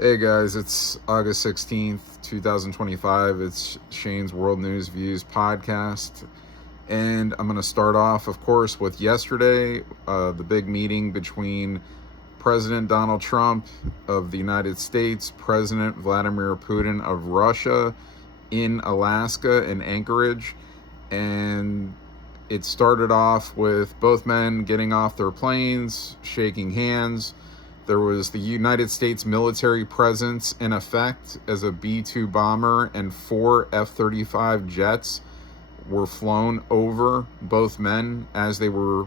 Hey guys, it's August 16th, 2025. It's Shane's World News Views podcast. And I'm going to start off, of course, with yesterday, the big meeting between President Donald Trump of the United States, President Vladimir Putin of Russia in Alaska in Anchorage. And it started off with both men getting off their planes, shaking hands. There was the United States military presence in effect as a B-2 bomber and 4 F-35 jets were flown over both men as they were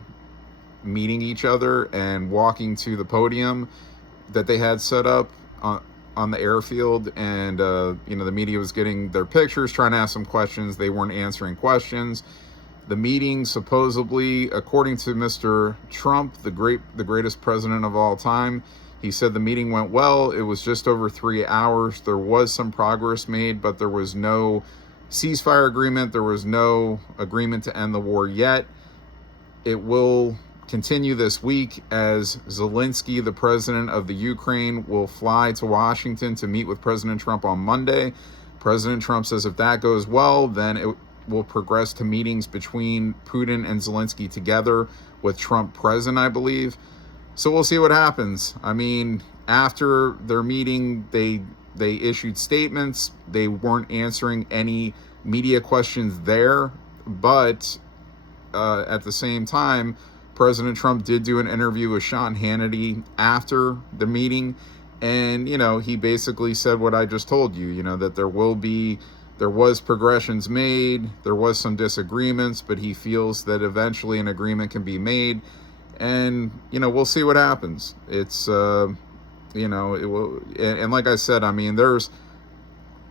meeting each other and walking to the podium that they had set up on the airfield. And, the media was getting their pictures, trying to ask some questions. They weren't answering questions. The meeting, supposedly, according to Mr. Trump, the greatest president of all time, he said the meeting went well. It was just over 3 hours. There was some progress made, but there was no ceasefire agreement. There was no agreement to end the war yet. It will continue this week as Zelensky, the president of the Ukraine, will fly to Washington to meet with President Trump on Monday. President Trump says if that goes well, then it will progress to meetings between Putin and Zelensky together with Trump present, I believe. So we'll see what happens. I mean, after their meeting, they issued statements. They weren't answering any media questions there, but at the same time, President Trump did do an interview with Sean Hannity after the meeting, and he basically said what I just told you, that there was progressions made, there was some disagreements, but he feels that eventually an agreement can be made, and we'll see what happens. It's it will, and like I said, I mean,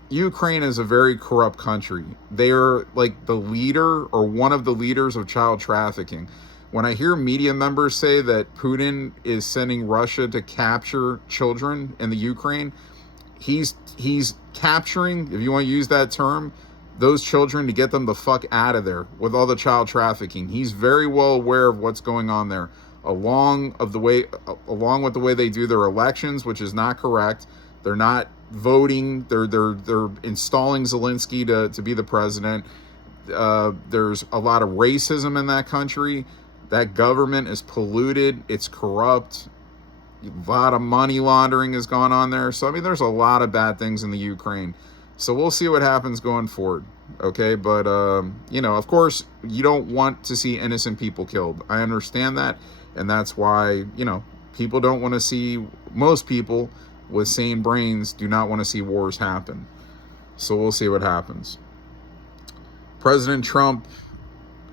Ukraine is a very corrupt country. They're like the leader or one of the leaders of child trafficking. When I hear media members say that Putin is sending Russia to capture children in the Ukraine, he's capturing, if you want to use that term, those children to get them the fuck out of there with all the child trafficking. He's very well aware of what's going on there, along with the way they do their elections, which is not correct. They're not voting. They're installing Zelensky to be the president. There's a lot of racism in that country. That government is polluted. It's corrupt. A lot of money laundering has gone on there. So, I mean, there's a lot of bad things in the Ukraine. So we'll see what happens going forward. Okay. But, of course, you don't want to see innocent people killed. I understand that. And that's why, people don't want to see, most people with sane brains do not want to see wars happen. So we'll see what happens. President Trump,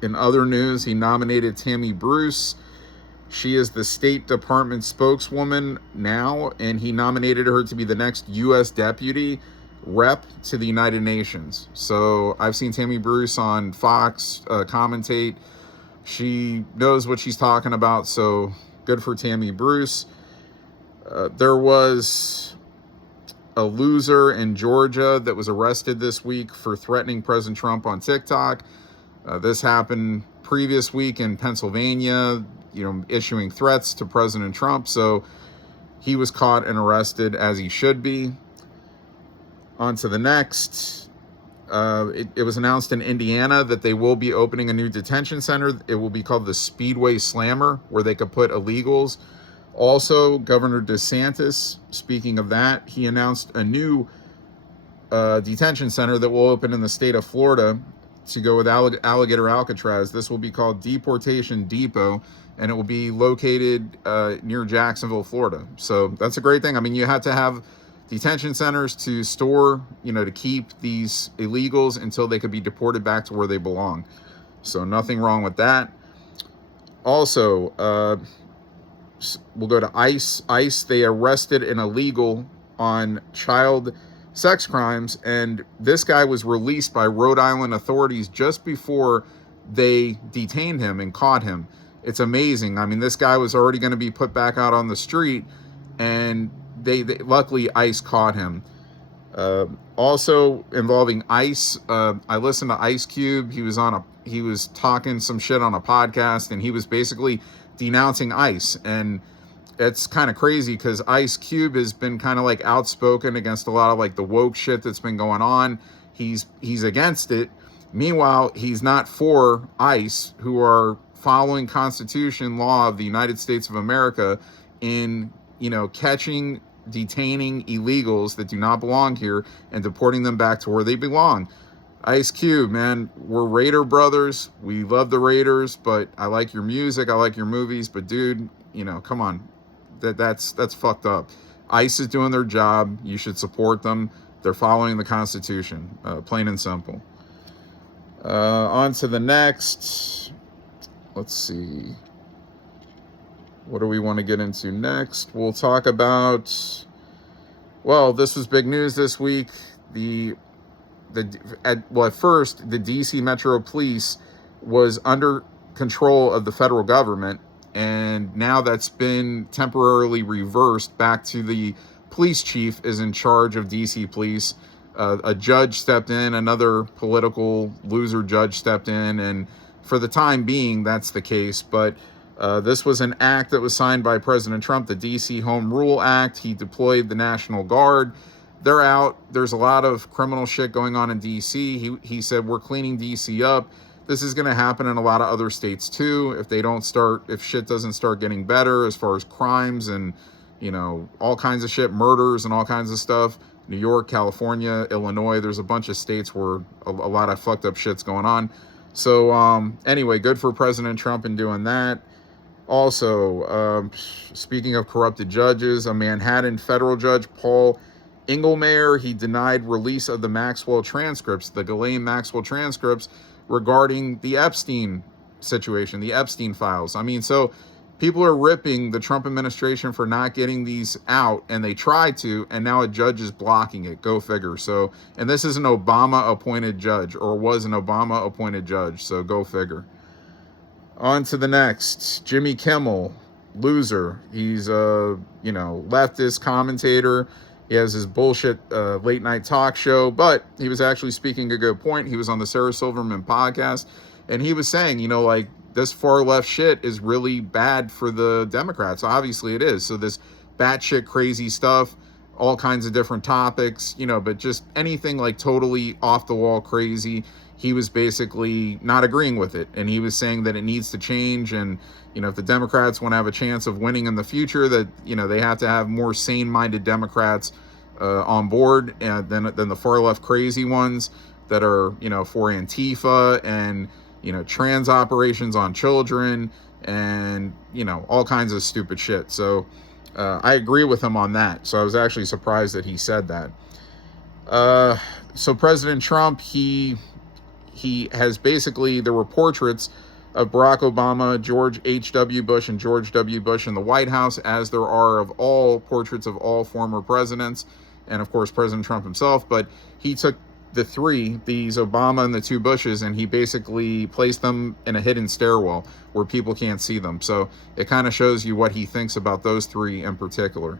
in other news, he nominated Tammy Bruce. She is the State Department spokeswoman now, and he nominated her to be the next U.S. deputy rep to the United Nations. So I've seen Tammy Bruce on Fox commentate. She knows what she's talking about, so good for Tammy Bruce. There was a loser in Georgia that was arrested this week for threatening President Trump on TikTok. This happened previous week in Pennsylvania, issuing threats to President Trump. So he was caught and arrested, as he should be. On to the next. It was announced in Indiana that they will be opening a new detention center. It will be called the Speedway Slammer, where they could put illegals. Also, Governor DeSantis, speaking of that, he announced a new detention center that will open in the state of Florida to go with Alligator Alcatraz. This will be called Deportation Depot, and it will be located near Jacksonville, Florida. So that's a great thing. I mean, you have to have detention centers to store, to keep these illegals until they could be deported back to where they belong. So nothing wrong with that. Also, we'll go to ICE. ICE, they arrested an illegal on child sex crimes, and this guy was released by Rhode Island authorities just before they detained him and caught him. It's amazing. I mean, this guy was already going to be put back out on the street, and they luckily ICE caught him. Also involving ICE, I listened to Ice Cube. He was talking some shit on a podcast, and he was basically denouncing ICE. And it's kind of crazy because Ice Cube has been kind of like outspoken against a lot of like the woke shit that's been going on. He's against it. Meanwhile, he's not for ICE, who are following Constitution law of the United States of America in, catching, detaining illegals that do not belong here and deporting them back to where they belong. Ice Cube, man, we're Raider brothers. We love the Raiders, but I like your music, I like your movies, but dude, come on. That's fucked up. ICE is doing their job. You should support them. They're following the Constitution, plain and simple. On to the next. Let's see. What do we want to get into next? We'll talk about, well, this was big news this week. At first, the DC Metro Police was under control of the federal government, and now that's been temporarily reversed back to the police chief is in charge of DC police. A judge stepped in, another political loser judge stepped in, and for the time being, that's the case. But this was an act that was signed by President Trump, the DC Home Rule Act. He deployed the National Guard. They're out. There's a lot of criminal shit going on in DC. He said, we're cleaning DC up. This is going to happen in a lot of other states too. If shit doesn't start getting better as far as crimes and, all kinds of shit, murders and all kinds of stuff. New York, California, Illinois, there's a bunch of states where a lot of fucked up shit's going on. So anyway, good for President Trump in doing that. Also, speaking of corrupted judges, a Manhattan federal judge, Paul Engelmayer, he denied release of the Maxwell transcripts, the Ghislaine Maxwell transcripts regarding the Epstein situation, the Epstein files. I mean, so people are ripping the Trump administration for not getting these out, and they tried to, and now a judge is blocking it. Go figure. So, and this is an Obama-appointed judge, or was an Obama-appointed judge, so go figure. On to the next. Jimmy Kimmel, loser. He's a, leftist commentator. He has his bullshit late night talk show, but he was actually speaking a good point. He was on the Sarah Silverman podcast, and he was saying, this far left shit is really bad for the Democrats. Obviously it is. So this batshit crazy stuff, all kinds of different topics, but just anything like totally off the wall crazy, he was basically not agreeing with it. And he was saying that it needs to change. And, if the Democrats want to have a chance of winning in the future, that, they have to have more sane-minded Democrats on board than the far left crazy ones that are, for Antifa and, trans operations on children and, all kinds of stupid shit. So I agree with him on that. So I was actually surprised that he said that. So President Trump, he has basically, there were portraits of Barack Obama, George H.W. Bush, and George W. Bush in the White House, as there are of all portraits of all former presidents, and of course President Trump himself. But he took the three, these Obama and the two Bushes, and he basically placed them in a hidden stairwell where people can't see them. So it kind of shows you what he thinks about those three in particular.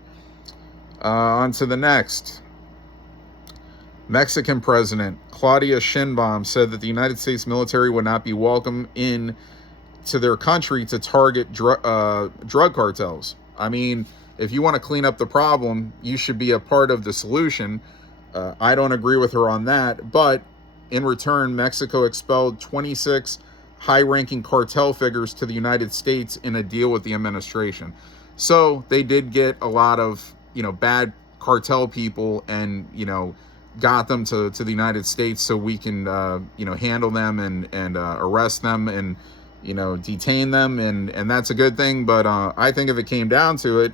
On to the next. Mexican President Claudia Sheinbaum said that the United States military would not be welcome in to their country to target drug cartels. I mean, if you want to clean up the problem, you should be a part of the solution. I don't agree with her on that, but in return, Mexico expelled 26 high-ranking cartel figures to the United States in a deal with the administration. So they did get a lot of, bad cartel people and, got them to the United States so we can, handle them and arrest them and, detain them. And that's a good thing. But I think if it came down to it,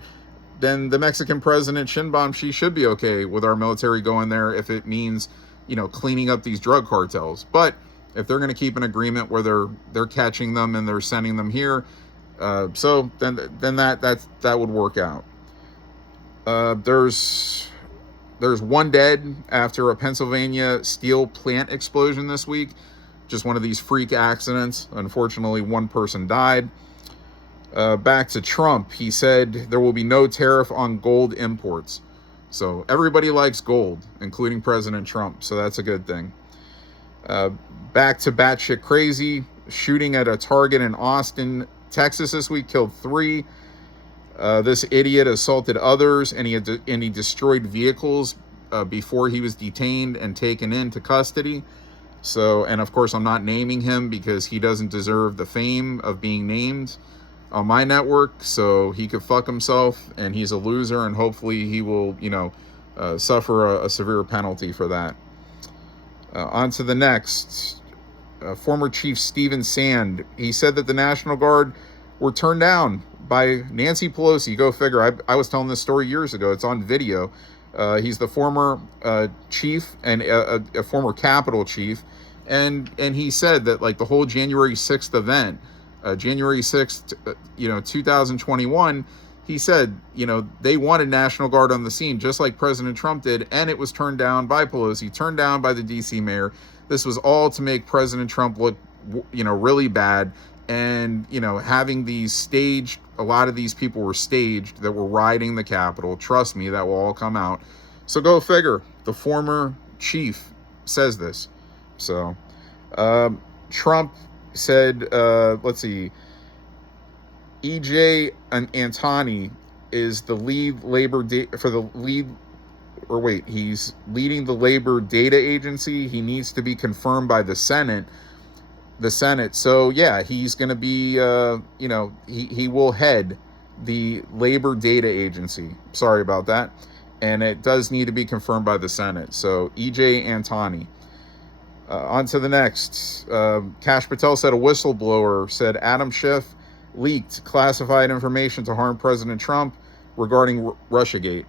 then the Mexican president, Sheinbaum, she should be okay with our military going there if it means, cleaning up these drug cartels. But if they're going to keep an agreement where they're catching them and they're sending them here, so then that would work out. There's one dead after a Pennsylvania steel plant explosion this week. Just one of these freak accidents. Unfortunately, one person died. Back to Trump, he said there will be no tariff on gold imports. So everybody likes gold, including President Trump. So that's a good thing. Back to batshit crazy. Shooting at a Target in Austin, Texas this week killed 3. This idiot assaulted others, and he destroyed vehicles before he was detained and taken into custody. So, and of course, I'm not naming him because he doesn't deserve the fame of being named on my network. So he could fuck himself, and he's a loser, and hopefully he will, suffer a severe penalty for that. On to the next. Former Chief Stephen Sand, he said that the National Guard were turned down by Nancy Pelosi. Go figure. I was telling this story years ago. It's on video. He's the former chief and a former Capitol chief. And he said that, like, the whole January 6th event, January 6th, 2021, he said, they wanted National Guard on the scene, just like President Trump did, and it was turned down by Pelosi, turned down by the D.C. mayor. This was all to make President Trump look, really bad. And, having these staged, a lot of these people were staged that were rioting the Capitol. Trust me, that will all come out. So go figure. The former chief says this. So Trump said, let's see, E.J. Antoni is the lead labor he's leading the labor data agency. He needs to be confirmed by the Senate. So yeah, he's going to be, he will head the labor data agency. Sorry about that. And it does need to be confirmed by the Senate. So E.J. Antoni. On to the next. Kash Patel said a whistleblower said Adam Schiff leaked classified information to harm President Trump regarding Russiagate.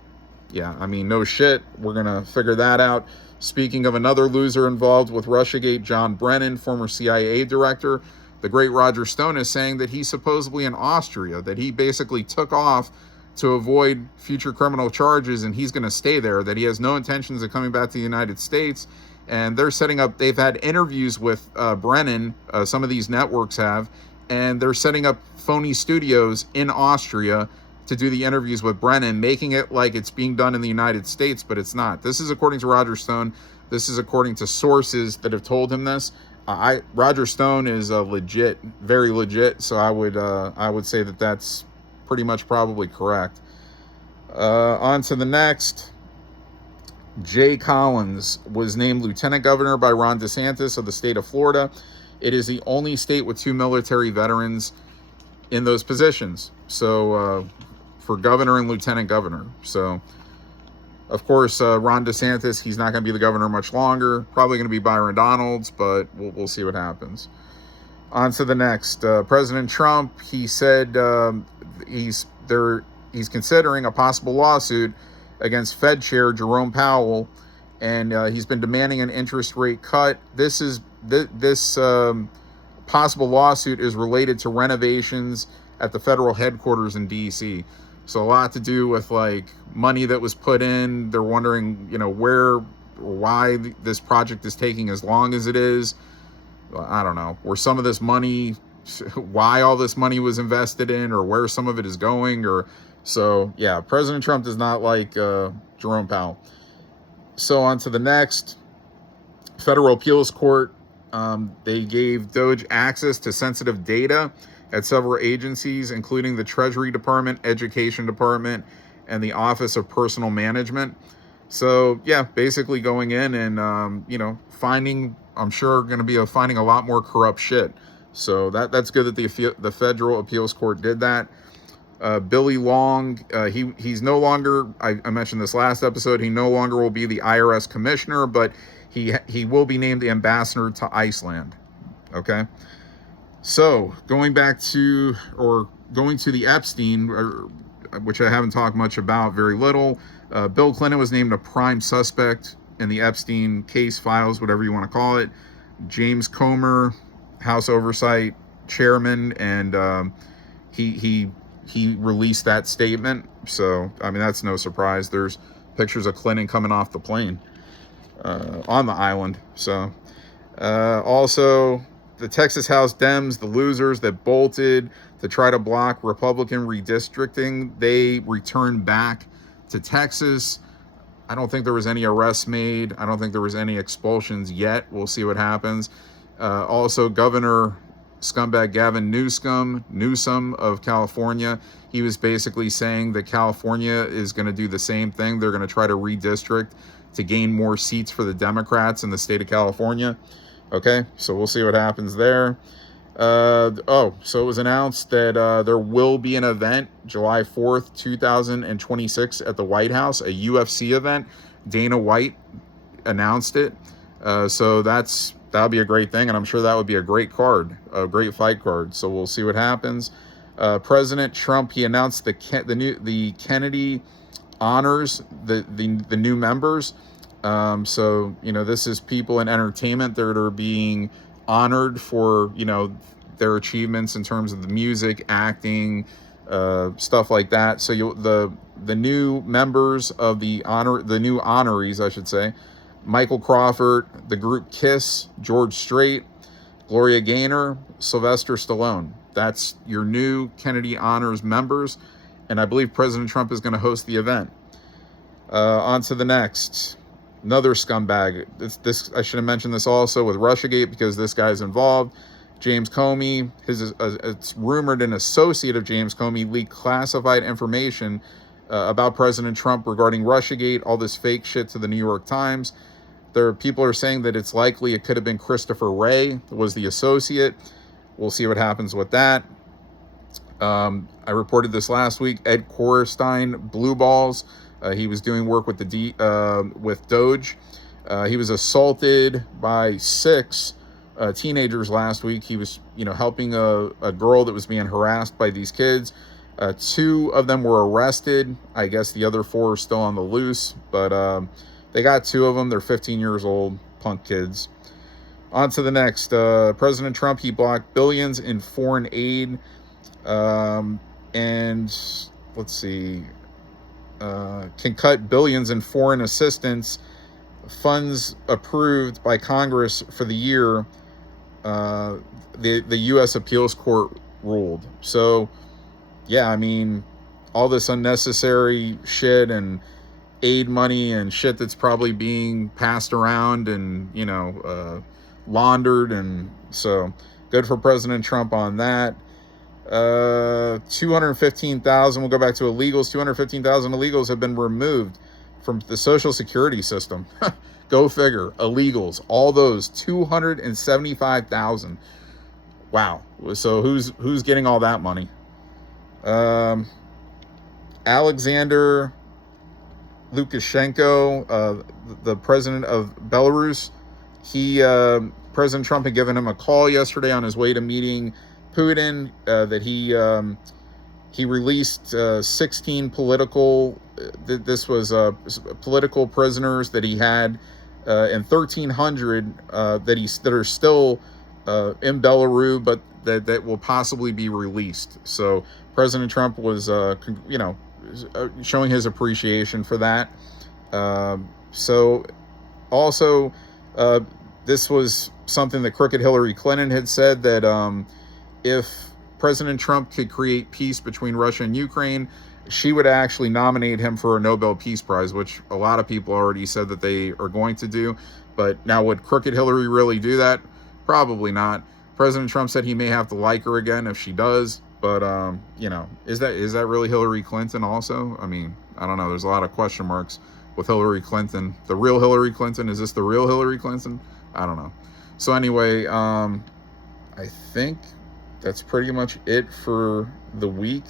Yeah, I mean, no shit. We're going to figure that out. Speaking of another loser involved with Russiagate, John Brennan, former CIA director, the great Roger Stone is saying that he's supposedly in Austria, that he basically took off to avoid future criminal charges, and he's going to stay there, that he has no intentions of coming back to the United States. And they're setting up, they've had interviews with Brennan, some of these networks have, and they're setting up phony studios in Austria to do the interviews with Brennan, making it like it's being done in the United States, but it's not. This is according to Roger Stone. This is according to sources that have told him this. Roger Stone is legit, very legit, so I would say that that's pretty much probably correct. On to the next. Jay Collins was named lieutenant governor by Ron DeSantis of the state of Florida. It is the only state with 2 military veterans in those positions. So for governor and lieutenant governor. So, of course, Ron DeSantis, he's not going to be the governor much longer. Probably going to be Byron Donalds, but we'll see what happens. On to the next. President Trump, he said he's considering a possible lawsuit against Fed Chair Jerome Powell, and he's been demanding an interest rate cut. This possible lawsuit is related to renovations at the federal headquarters in D.C. So a lot to do with, like, money that was put in. They're wondering, why this project is taking as long as it is. I don't know. Where some of this money, why all this money was invested in, or where some of it is going, or... So, yeah, President Trump does not like Jerome Powell. So, on to the next. Federal Appeals Court, they gave DOJ access to sensitive data at several agencies, including the Treasury Department, Education Department, and the Office of Personnel Management. So, yeah, basically going in and, finding, I'm sure, going to be finding a lot more corrupt shit. So, that's good that the Federal Appeals Court did that. Billy Long, he's no longer, I mentioned this last episode, he no longer will be the IRS commissioner, but he will be named the ambassador to Iceland. Okay. So going to the Epstein, which I haven't talked much about, very little. Bill Clinton was named a prime suspect in the Epstein case files, whatever you want to call it. James Comer, House Oversight Chairman, and he released that statement. So, I mean, that's no surprise. There's pictures of Clinton coming off the plane on the island. So, also, the Texas House Dems, the losers that bolted to try to block Republican redistricting, they returned back to Texas. I don't think there was any arrests made. I don't think there was any expulsions yet. We'll see what happens. Also, Governor scumbag Gavin Newsom of California. He was basically saying that California is going to do the same thing. They're going to try to redistrict to gain more seats for the Democrats in the state of California. Okay, so we'll see what happens there. So it was announced that there will be an event July 4th, 2026 at the White House, a UFC event. Dana White announced it. So that'll be a great thing, and I'm sure that would be a great card, a great fight card. So we'll see what happens. President Trump, he announced the Kennedy honors, the new members. So this is people in entertainment that are being honored for their achievements in terms of the music, acting, stuff like that. So the new members of the new honorees, I should say: Michael Crawford, the group Kiss, George Strait, Gloria Gaynor, Sylvester Stallone. That's your new Kennedy Honors members, and I believe President Trump is going to host the event. On to the next. Another scumbag. This I should have mentioned this also with Russiagate, because this guy's involved. James Comey, it's rumored an associate of James Comey leaked classified information about President Trump regarding Russiagate, all this fake shit, to the New York Times. People are saying that it's likely it could have been Christopher Wray was the associate. We'll see what happens with that. I reported this last week. Ed Korstein, Blue Balls. He was doing work with with Doge. He was assaulted by 6 teenagers last week. He was, helping a girl that was being harassed by these kids. 2 of them were arrested. I guess the other 4 are still on the loose, but they got 2 of them. They're 15 years old, punk kids. On to the next. President Trump, he blocked billions in foreign aid. And let's see, can cut billions in foreign assistance funds approved by Congress for the year. The U.S. Appeals Court ruled. So, yeah, I mean, all this unnecessary shit and aid money and shit that's probably being passed around and, laundered. And so good for President Trump on that. 215,000, we'll go back to illegals. 215,000 illegals have been removed from the Social Security system. Go figure. Illegals, all those 275,000. Wow. So who's getting all that money? Alexander Lukashenko, the president of Belarus, President Trump had given him a call yesterday on his way to meeting Putin, that he released 16 political political prisoners that he had, and 1,300 that are still in Belarus, but that will possibly be released. So President Trump was showing his appreciation for that. So also, this was something that crooked Hillary Clinton had said, that if President Trump could create peace between Russia and Ukraine, she would actually nominate him for a Nobel Peace Prize, which a lot of people already said that they are going to do. But now, would crooked Hillary really do that? Probably not. President Trump said he may have to like her again if she does. But, is that really Hillary Clinton also? I mean, I don't know. There's a lot of question marks with Hillary Clinton. The real Hillary Clinton? Is this the real Hillary Clinton? I don't know. So anyway, I think that's pretty much it for the week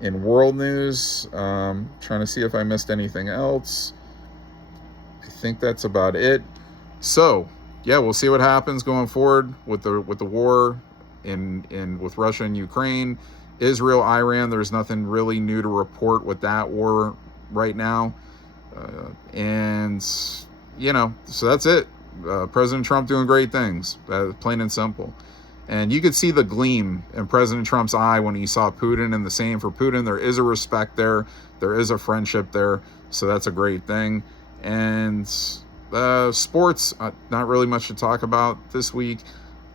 in world news. Trying to see if I missed anything else. I think that's about it. So, yeah, we'll see what happens going forward with the war with Russia and Ukraine. Israel, Iran, there's nothing really new to report with that war right now. So that's it. President Trump doing great things, plain and simple. And you could see the gleam in President Trump's eye when he saw Putin, and the same for Putin. There is a respect there. There is a friendship there. So that's a great thing. And sports, not really much to talk about this week.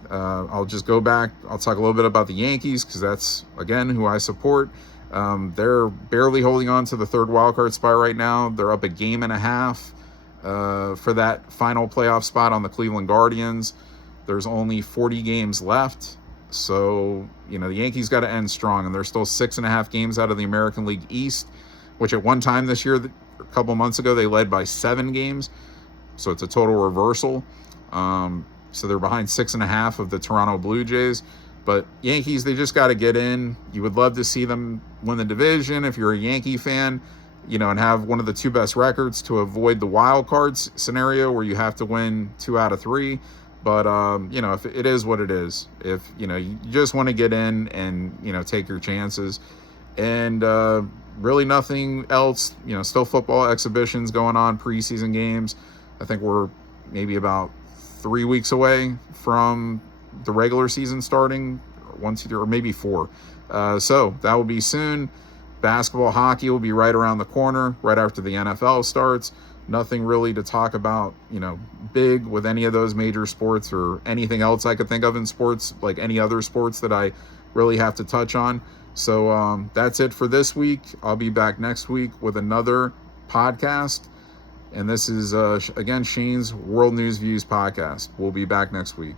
I'll just go back. I'll talk a little bit about the Yankees, because that's, again, who I support. They're barely holding on to the third wildcard spot right now. They're up a game and a half for that final playoff spot on the Cleveland Guardians. There's only 40 games left. So, the Yankees got to end strong, and they're still 6.5 games out of the American League East, which at one time this year, a couple months ago, they led by 7 games. So it's a total reversal. So they're behind 6.5 of the Toronto Blue Jays. But Yankees, they just got to get in. You would love to see them win the division if you're a Yankee fan, and have one of the 2 best records to avoid the wild cards scenario where you have to win 2 out of 3. But, if it is what it is, if, you just want to get in and, take your chances. And really nothing else, still football exhibitions going on, preseason games. I think we're maybe about 3 weeks away from the regular season starting, or maybe 4. So that will be soon. Basketball, hockey will be right around the corner, right after the NFL starts. Nothing really to talk about, big with any of those major sports or anything else I could think of in sports, like any other sports that I really have to touch on. So that's it for this week. I'll be back next week with another podcast. And this is, again, Shane's World News Views podcast. We'll be back next week.